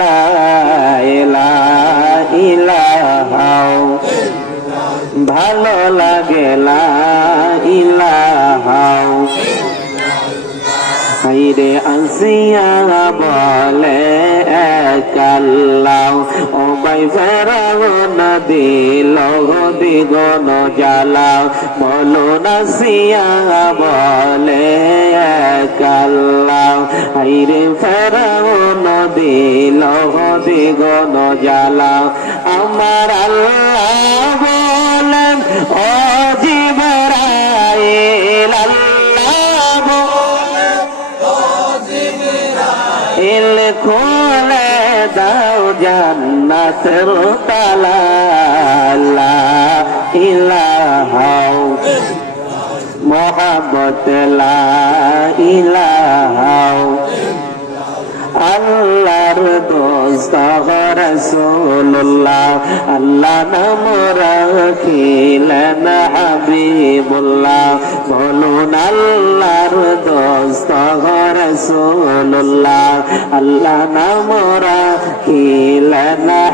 লা ইলাহা। ভালো লাগে ইলাহাও ইলাহা। হাইরে আসিয়া বলে কাল্লাও বাই ফেরাও দিল দিগন জ্বালাও বলো, নাসিয়া বলে কাল্লাও হাইরে ফেরাও দিল দিগন জ্বালাও আমার আল্লাহ বলেন, ও জিবরাইল, আল্লাহ বলেন খুলে দাও জান্নাতের তালা ইলাহা মোহাব্বত লা ইলাহা। আল্লাহর দোস্ত রসুল্লাহ আল্লাহ নাম রাখিলেন হাবিবুল্লাহ। বলুন, আল্লাহর দোস্ত রসুল্লাহ আল্লাহ নাম রাখিলেন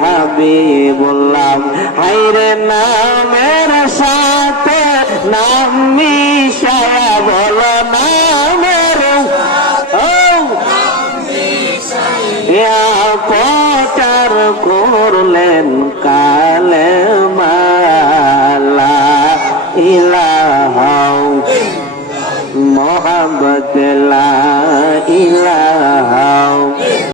হাবিবুল্লাহ হাইরে নামের সাথে নাম মিশায়া বলো নামের প্রচার করলেন কালে মালা ইলাহ মোহাম্মদ